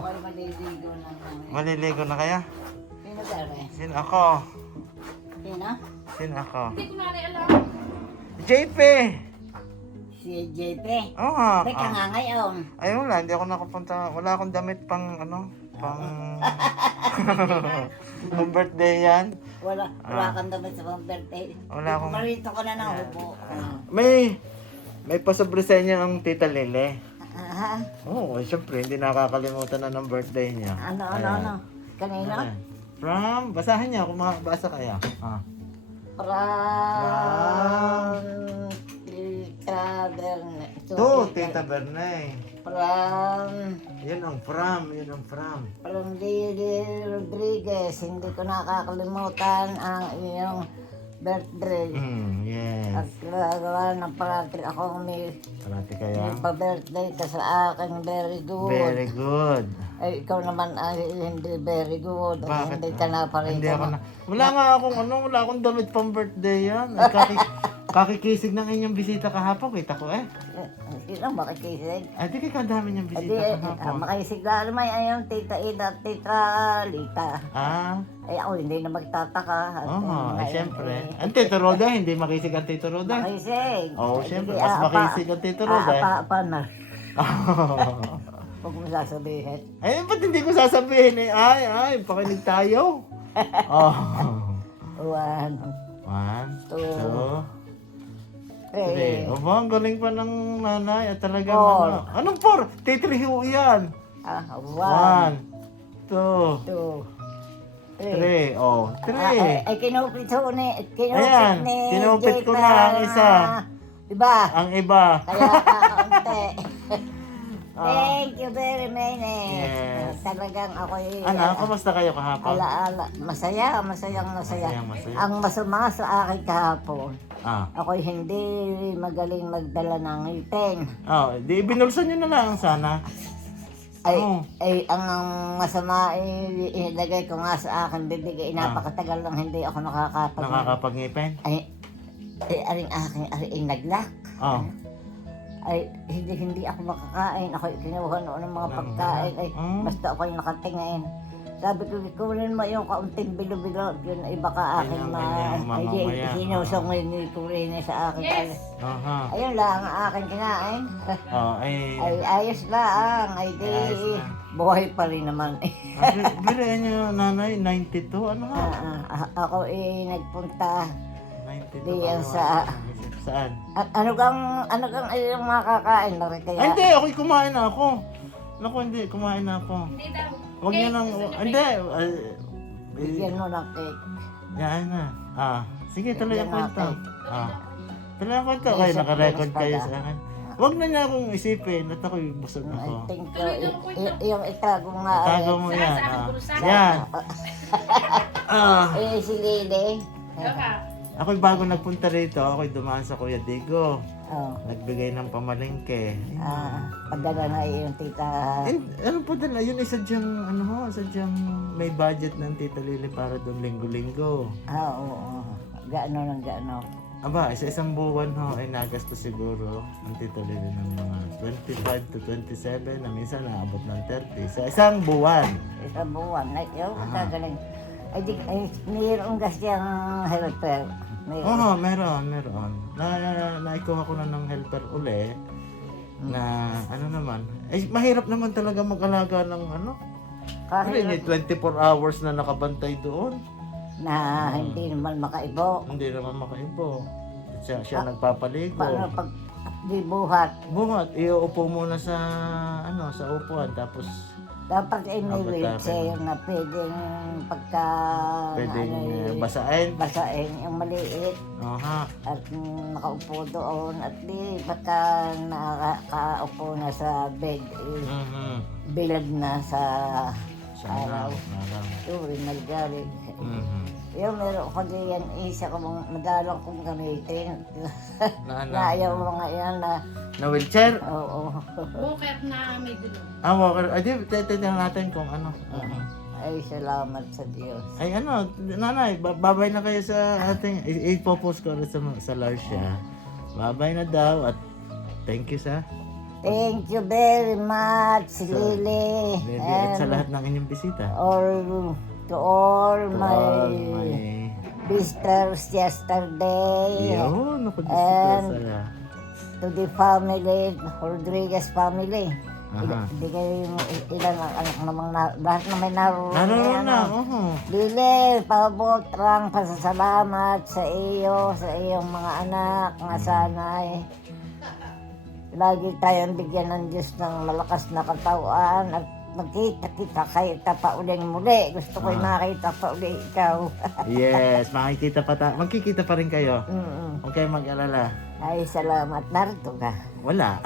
Ako maliligo na kami. Maliligo na kaya? Sino dere? Sin ako. Sino? Sin ako. Hindi ko na rin alam. JP! Si JP. Oo nga. Teka nga ngayon. Ay wala, hindi ako nakapunta. Wala akong damit pang ano, pang pang birthday yan. Wala kang damit sa pang birthday. Wala akong- Marito ka na ng hubo. May pasobre sa inyo ang Tita Lele. Ah, Oo, syempre, hindi nakakalimutan na ng birthday niya. ano? Kanina? Ayan. From, basahin niya kung makabasa kaya. From Tita Berne. To, Tita Bernay. From Yun ang from. Lily Rodriguez. Hindi ko nakakalimutan ang iyong birthday. At Yes. gagawa ng parati ako may Parati kaya. pa-birthday ka sa akin. Very good. Very good. Ay, ikaw naman ay hindi very good. Bakit? Hindi ka na pa rin. Hindi ako na. Wala nga akong wala akong damit pang birthday yan. Kakikisig ng inyong bisita kahapon, kita ko eh. Sino makikisig? Di kaya dami niyang Adi, bisita kahapon. makisig na may ayong tita Ida, tita Lita. Ay ako hindi na magtataka. Siyempre. Ang Tito Roda, hindi makisig ang Tito Roda. Makisig. Oo, siyempre. Mas makisig ang Tito Roda. Apa na. Huwag mo sasabihin. Ay, ba't hindi ko sasabihin eh? Ay, pakinig tayo. Oh. 1, 1, 2, 3. 3. Aba, ang galing pa ng nanay. At talagang Four. Anong 4? Titriho yan. 1, 1, 2, 2, 3. 3. Oh, 3. Ay, kinupit Ayan, ni kinupit ko Jake na ang isa. Diba? Ang iba. Kaya kakaunti. Thank you very much. Yes. Talagang ako'y Kamusta kayo kahapon? alaala. Masaya. Masaya. Ang masama sa akin kahapon, Ah. ako'y hindi magaling magdala ng ngipin. Di binulsan nyo na lang sana. Oo. Ang masama ay inilagay ko nga sa akin bibigay. Napakatagal lang hindi ako Nakakapag-ngipin? Aring aking aring naglak. Oh. Ay, hindi ako makakain. Ako kinuha noon ng mga pagkain. Ay, basta ako yung nakatingin. Sabi ko, kunin mo yung kaunting bilo-bilo. Yun ay baka aking mamamaya. sinusungin ni Kurine sa akin. Yes. Ayun lang ang aking kinain. Ay, ayos lang. Ay, di, Ayos lang. buhay pa rin naman. Birayan nyo, nanay, 92? Ano nga? Ako nagpunta 92 diyan ba? sa... Saan? Ano kang yung makakain na rin kaya? Hindi, ako'y kumain na ako. Naku, hindi, kumain na ako. Hindi daw. Huwag nyo nang, hindi. Bigyan mo ng cake. Yan na. Sige, tuloy ang Bigyan kwento. natin. Tuloy ang kwento. Kayo, nakarecord kayo sa akin. Huwag na niya akong isipin at ako'y busog I ako. think yung itago nga. Tago mo yan. Sa akin, bulsa. Yan. Si Lily. Diba? Ako'y bago nagpunta rito, ako'y dumaan sa Kuya Digo. Oh. Nagbigay ng pamalengke. Padala na yung tita. Ano po dala? Yun ay sadyang may budget ng Tita Lily para doon linggo-linggo. Oo. Gaano ng gaano. Aba, isang buwan ay nagastos siguro ang Tita Lily ng mga 25 to 27 na minsan naabot ng 30 sa isang buwan. Isang buwan. Yung kagaling. Ay, mayroong gas yung helper. Oo, meron. Naikuha ko na ng helper uli na mahirap naman talaga mag-alaga ng Kahit 24 hours na nakabantay doon. na hindi naman makaibo. Hindi naman makaibo. Siya nagpapaligo. Paano pag di buhat? Buhat, iuupo muna sa upuan tapos Dapat ay may Abot wheelchair na pwedeng pagka... basain. basain yung maliit Aha. at nakaupo doon at di pagka nakaupo na sa bed bilag na sa araw. Tuwing naggalit. Yung meron ko diyan isa kong madalang kong gamitin. Na ayaw mo nga yan na... Na wheelchair? Oo. Walker na may gulong. Walker. Di, titignan natin kung ano. Ay, salamat sa Diyos. Ay nanay, babay na kayo sa ating, ipopost ko rin sa Larsia. Babay na daw at thank you sa Thank you very much, Lily. Lily, at sa lahat ng inyong bisita. To all To my all my... visitors yesterday. Yun, ako And- disgrasya. To the family, Rodriguez family. Aha. Hindi kayo ilan ang anak namang lahat na may naroon. Naroon na, oo. Lili, pabot lang pasasalamat sa iyo, sa iyong mga anak, nga sana'y lagi tayong bigyan ng Diyos ng malakas na katawan at magkita-kita kayo pa uling muli. Gusto ko'y makita pa uli ikaw. Yes, magkikita pa rin kayo. Mm-mm. Huwag kayong mag-alala. Ay, salamat. Narito ka. Wala.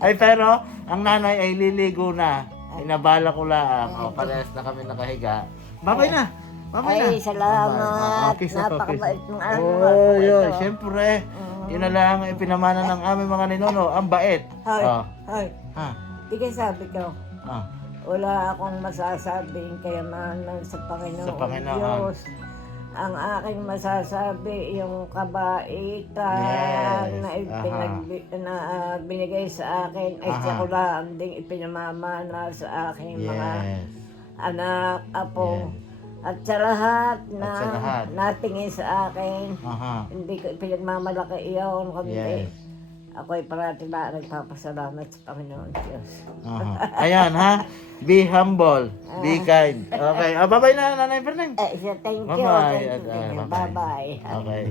Ay, pero, ang nanay ay liligo na. Inabala ko lang. O, parehas na kami nakahiga. Babay na. Babay na. Ay, salamat. Okay, sa Napakabait ng ano. Oh, yun. Siyempre, yun na lang ang ipinamana ng aming mga ninuno. Ang bait. Hoy, Oh. hoy. Ha? Di ka sabi ko, Ah. wala akong masasabing kayamanan sa Panginoon. Sa Panginoon. Diyos. Ang aking masasabi, yung kabaitan Yes. na binigay sa akin, ay siya Aha. ko lang ding ipinamamana sa aking mga Yes. anak, apo. Yes. At sa lahat na At sa lahat. natingin sa akin, Aha. hindi ko pinagmamalaki iyon, kundi Yes. ako'y parati na nagpapasalamat sa Panginoon Diyos. Aha. Ayan, ha? Be humble. Be kind. Okay. Bye-bye na, Nanay Ferneng. Thank you. Bye-bye. Thank you. Bye-bye. Bye-bye. Okay.